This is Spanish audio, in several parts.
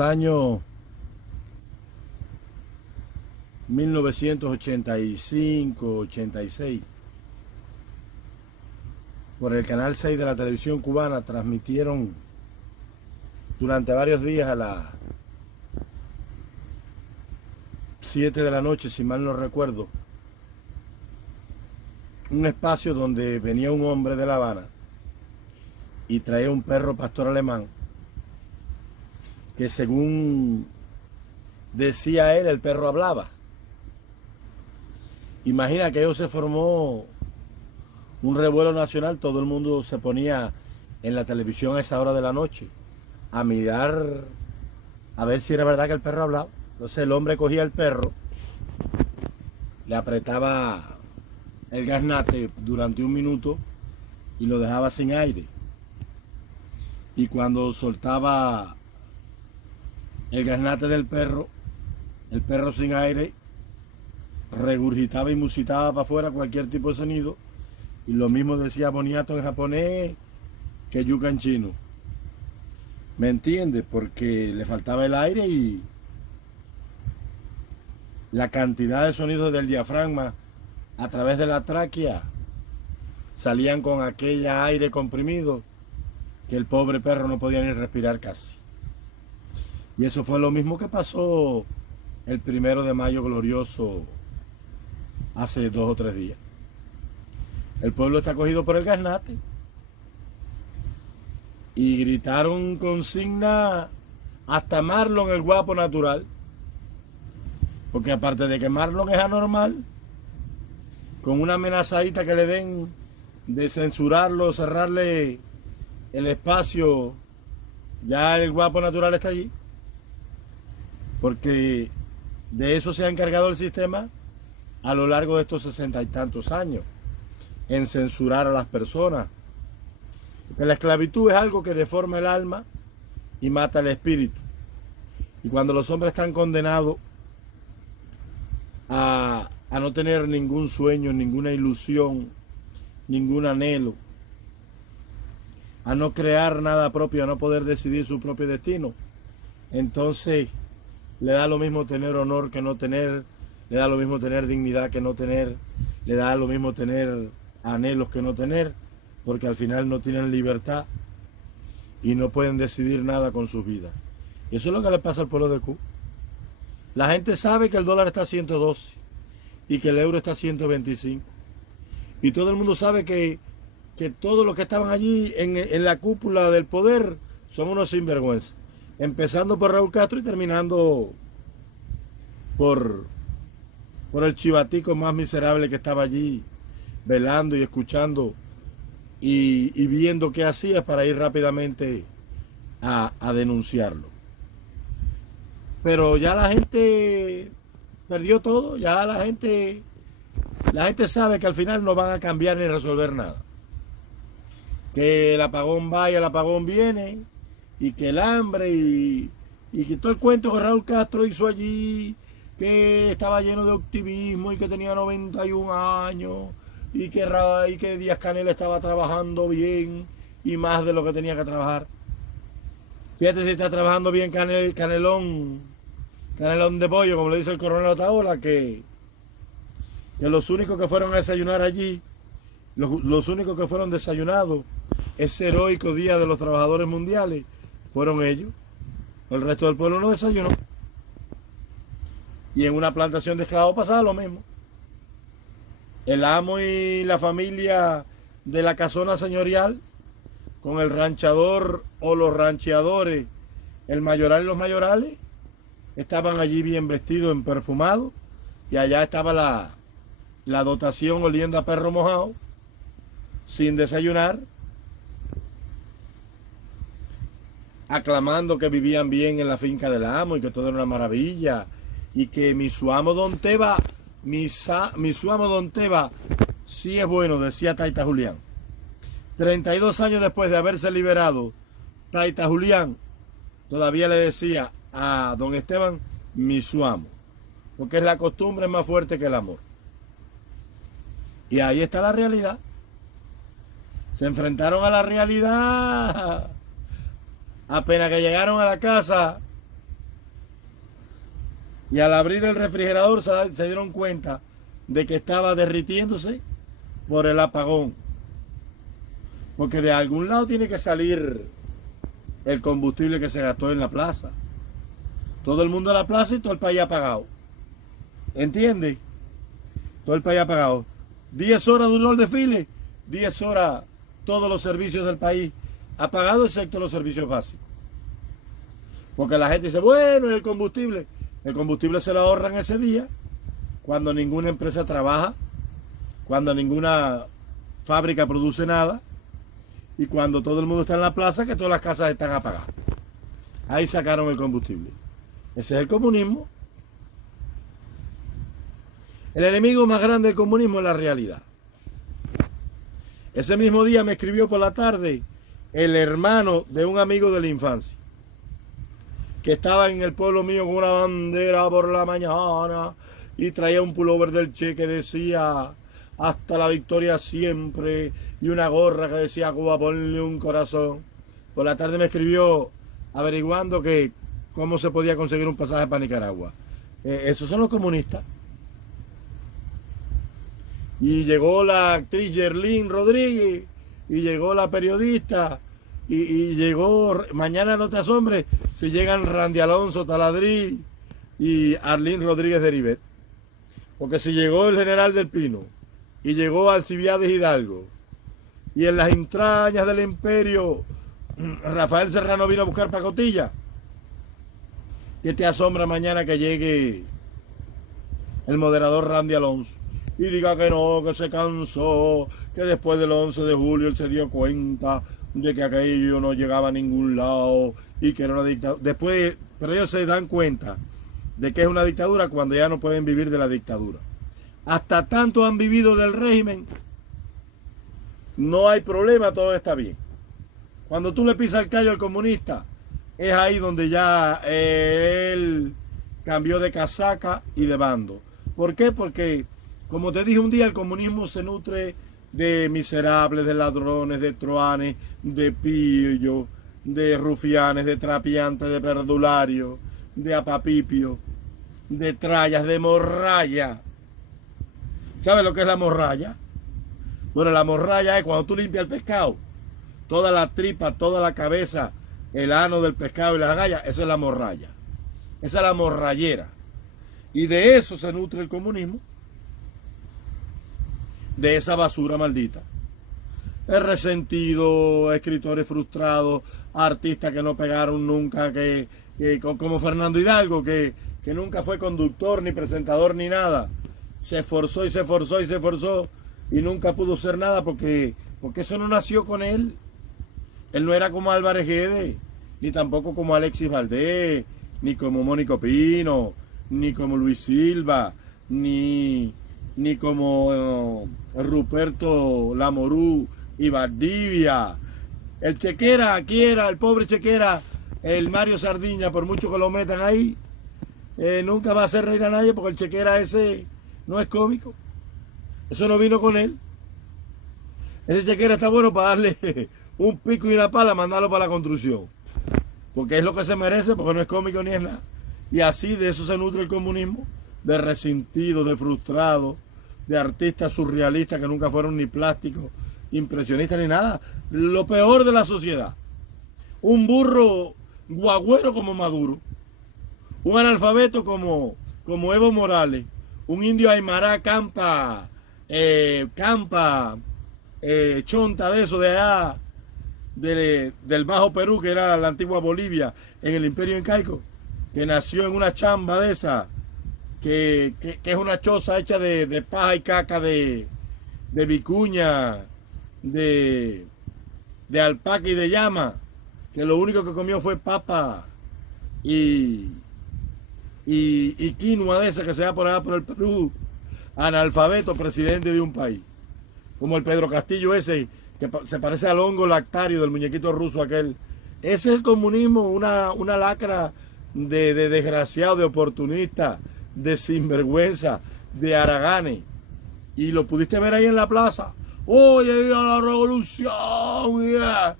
los años 1985-86, por el canal 6 de la televisión cubana, transmitieron durante varios días a las 7 de la noche, si mal no recuerdo, un espacio donde venía un hombre de La Habana y traía un perro pastor alemán que, según decía él, el perro hablaba. Imagina que eso se formó un revuelo nacional, todo el mundo se ponía en la televisión a esa hora de la noche a mirar a ver si era verdad que el perro hablaba. Entonces el hombre cogía el perro, le apretaba el gaznate durante un minuto y lo dejaba sin aire. Y cuando soltaba el gaznate del perro, el perro sin aire regurgitaba y musitaba para afuera cualquier tipo de sonido. Y lo mismo decía boniato en japonés que yuca en chino. ¿Me entiendes? Porque le faltaba el aire y la cantidad de sonidos del diafragma a través de la tráquea salían con aquel aire comprimido que el pobre perro no podía ni respirar casi. Y eso fue lo mismo que pasó el 1 de mayo glorioso hace 2 o 3 días. El pueblo está cogido por el gaznate y gritaron consigna hasta Marlon el guapo natural, porque aparte de que Marlon es anormal, con una amenazadita que le den de censurarlo, cerrarle el espacio, ya el guapo natural está allí, porque de eso se ha encargado el sistema a lo largo de estos 60 y tantos años, en censurar a las personas. Porque la esclavitud es algo que deforma el alma y mata el espíritu. Y cuando los hombres están condenados a no tener ningún sueño, ninguna ilusión, ningún anhelo, a no crear nada propio, a no poder decidir su propio destino, entonces le da lo mismo tener honor que no tener, le da lo mismo tener dignidad que no tener, le da lo mismo tener anhelos que no tener, porque al final no tienen libertad y no pueden decidir nada con su vida. Y eso es lo que le pasa al pueblo de Cuba. La gente sabe que el dólar está a 112 y que el euro está a 125. Y todo el mundo sabe que todos los que estaban allí en la cúpula del poder son unos sinvergüenzas. Empezando por Raúl Castro y terminando por el chivatico más miserable que estaba allí, velando y escuchando y viendo qué hacía para ir rápidamente a denunciarlo. Pero ya la gente perdió todo, ya la gente sabe que al final no van a cambiar ni resolver nada. Que el apagón va y el apagón viene, y que el hambre y que todo el cuento que Raúl Castro hizo allí, que estaba lleno de optimismo y que tenía 91 años, y que Díaz Canel estaba trabajando bien y más de lo que tenía que trabajar. Fíjate si está trabajando bien Canelón de pollo, como le dice el coronel Otaola, que los únicos que fueron a desayunar allí, los únicos que fueron desayunados ese heroico día de los trabajadores mundiales, fueron ellos. El resto del pueblo no desayunó. Y en una plantación de esclavos pasaba lo mismo. El amo y la familia de la casona señorial, con el ranchador o los rancheadores, el mayoral y los mayorales, estaban allí bien vestidos, en perfumado, y allá estaba la dotación oliendo a perro mojado, sin desayunar, aclamando que vivían bien en la finca del amo y que todo era una maravilla, y que mi su amo Don Teba sí es bueno, decía Taita Julián. 32 años después de haberse liberado, Taita Julián todavía le decía a don Esteban mi su amo, porque la costumbre es más fuerte que el amor. Y ahí está la realidad. Se enfrentaron a la realidad. Apenas que llegaron a la casa, Y al abrir el refrigerador se dieron cuenta de que estaba derritiéndose por el apagón. Porque de algún lado tiene que salir el combustible que se gastó en la plaza. Todo el mundo en la plaza y todo el país apagado. ¿Entiendes? Todo el país apagado. 10 horas de un desfile, 10 horas todos los servicios del país apagados excepto los servicios básicos. Porque la gente dice, bueno, el combustible se lo ahorran ese día, cuando ninguna empresa trabaja, cuando ninguna fábrica produce nada, y cuando todo el mundo está en la plaza, que todas las casas están apagadas. Ahí sacaron el combustible. Ese es el comunismo. El enemigo más grande del comunismo es la realidad. Ese mismo día me escribió por la tarde el hermano de un amigo de la infancia, que estaba en el pueblo mío con una bandera por la mañana y traía un pullover del Che que decía hasta la victoria siempre y una gorra que decía Cuba, ponle un corazón. Por la tarde me escribió averiguando que cómo se podía conseguir un pasaje para Nicaragua. Esos son los comunistas. Y llegó la actriz Yerlín Rodríguez, y llegó la periodista, y llegó, mañana no te asombres, si llegan Randy Alonso Taladrí y Arlín Rodríguez de Ribet. Porque si llegó el general del Pino, y llegó Alcibiades Hidalgo, y en las entrañas del imperio Rafael Serrano vino a buscar pacotilla, ¿qué te asombra mañana que llegue el moderador Randy Alonso y diga que no, que se cansó, que después del 11 de julio él se dio cuenta de que aquello no llegaba a ningún lado y que era una dictadura? Después, pero ellos se dan cuenta de que es una dictadura cuando ya no pueden vivir de la dictadura. Hasta tanto han vivido del régimen, no hay problema, todo está bien. Cuando tú le pisas el callo al comunista, es ahí donde ya él cambió de casaca y de bando. ¿Por qué? Porque, como te dije un día, el comunismo se nutre de miserables, de ladrones, de truanes, de pillos, de rufianes, de trapiantes, de perdularios, de apapipios, de trallas, de morralla. ¿Sabes lo que es la morralla? Bueno, la morralla es cuando tú limpias el pescado, toda la tripa, toda la cabeza, el ano del pescado y las agallas, eso es la morralla. Esa es la morrallera. Y de eso se nutre el comunismo. De esa basura maldita. El resentido, escritores frustrados, artistas que no pegaron nunca, como Fernando Hidalgo, que nunca fue conductor, ni presentador, ni nada. Se esforzó y se esforzó y se esforzó y nunca pudo ser nada porque eso no nació con él. Él no era como Álvarez Guedes, ni tampoco como Alexis Valdés, ni como Mónico Pino, ni como Luis Silva, ni como Ruperto Lamorú y Valdivia. El Chequera, aquí era, el pobre Chequera, el Mario Sardiña, por mucho que lo metan ahí, nunca va a hacer reír a nadie porque el Chequera ese no es cómico. Eso no vino con él. Ese Chequera está bueno para darle un pico y una pala, mandarlo para la construcción. Porque es lo que se merece, porque no es cómico ni es nada. Y así de eso se nutre el comunismo, de resentidos, de frustrados, de artistas surrealistas que nunca fueron ni plásticos, impresionistas ni nada. Lo peor de la sociedad. Un burro guagüero como Maduro, un analfabeto como Evo Morales, un indio aymara campa, chonta de eso de allá, del Bajo Perú, que era la antigua Bolivia, en el Imperio Incaico, que nació en una chamba de esa, que es una choza hecha de paja y caca de vicuña, de alpaca y de llama, que lo único que comió fue papa y quinoa de esa que se da por allá por el Perú. Analfabeto, presidente de un país, como el Pedro Castillo ese, que se parece al hongo lactario del muñequito ruso aquel. Ese es el comunismo, una lacra de desgraciado, de oportunista, de sinvergüenza, de haraganes. Y lo pudiste ver ahí en la plaza. ¡Oye, viva la revolución! Yeah.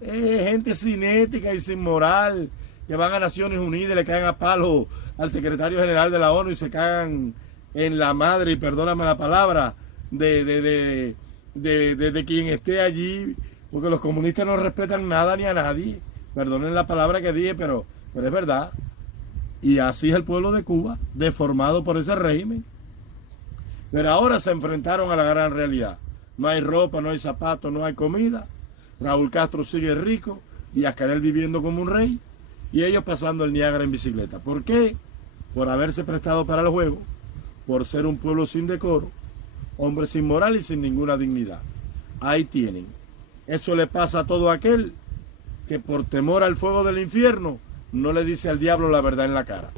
Gente cinética y sin moral, que van a Naciones Unidas y le caen a palo al secretario general de la ONU y se cagan en la madre, y perdóname la palabra, de quien esté allí, porque los comunistas no respetan nada ni a nadie. Perdonen la palabra que dije, pero es verdad. Y así es el pueblo de Cuba, deformado por ese régimen. Pero ahora se enfrentaron a la gran realidad. No hay ropa, no hay zapatos, no hay comida. Raúl Castro sigue rico, Díaz-Canel viviendo como un rey, y ellos pasando el Niágara en bicicleta. ¿Por qué? Por haberse prestado para el juego, por ser un pueblo sin decoro, hombres sin moral y sin ninguna dignidad. Ahí tienen. Eso le pasa a todo aquel que por temor al fuego del infierno no le dice al diablo la verdad en la cara.